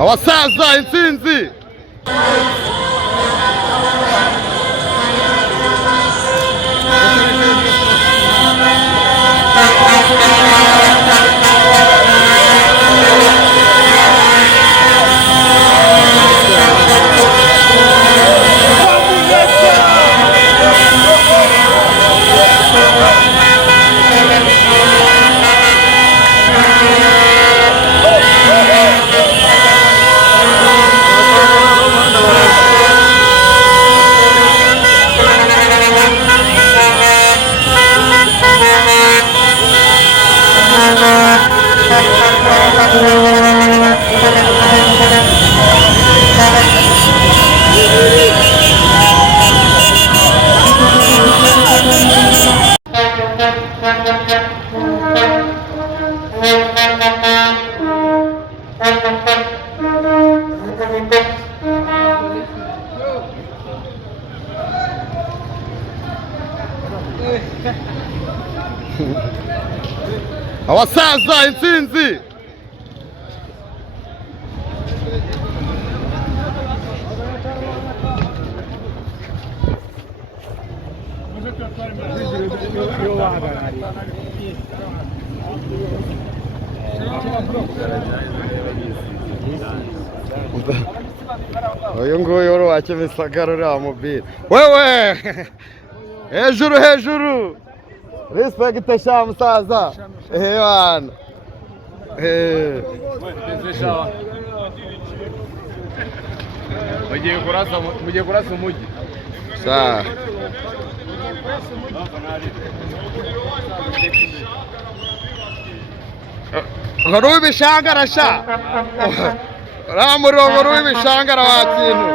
abasaza intsinzi abasaza intsinzi uyu nguyu wari wakemisagara uriya mubiri wewe hejuru hejuru respect sha musaza bana mugiye kurasa umujyi sha Ngoro w'ibishangara sha uriya murongo w'ibishangara wa kintu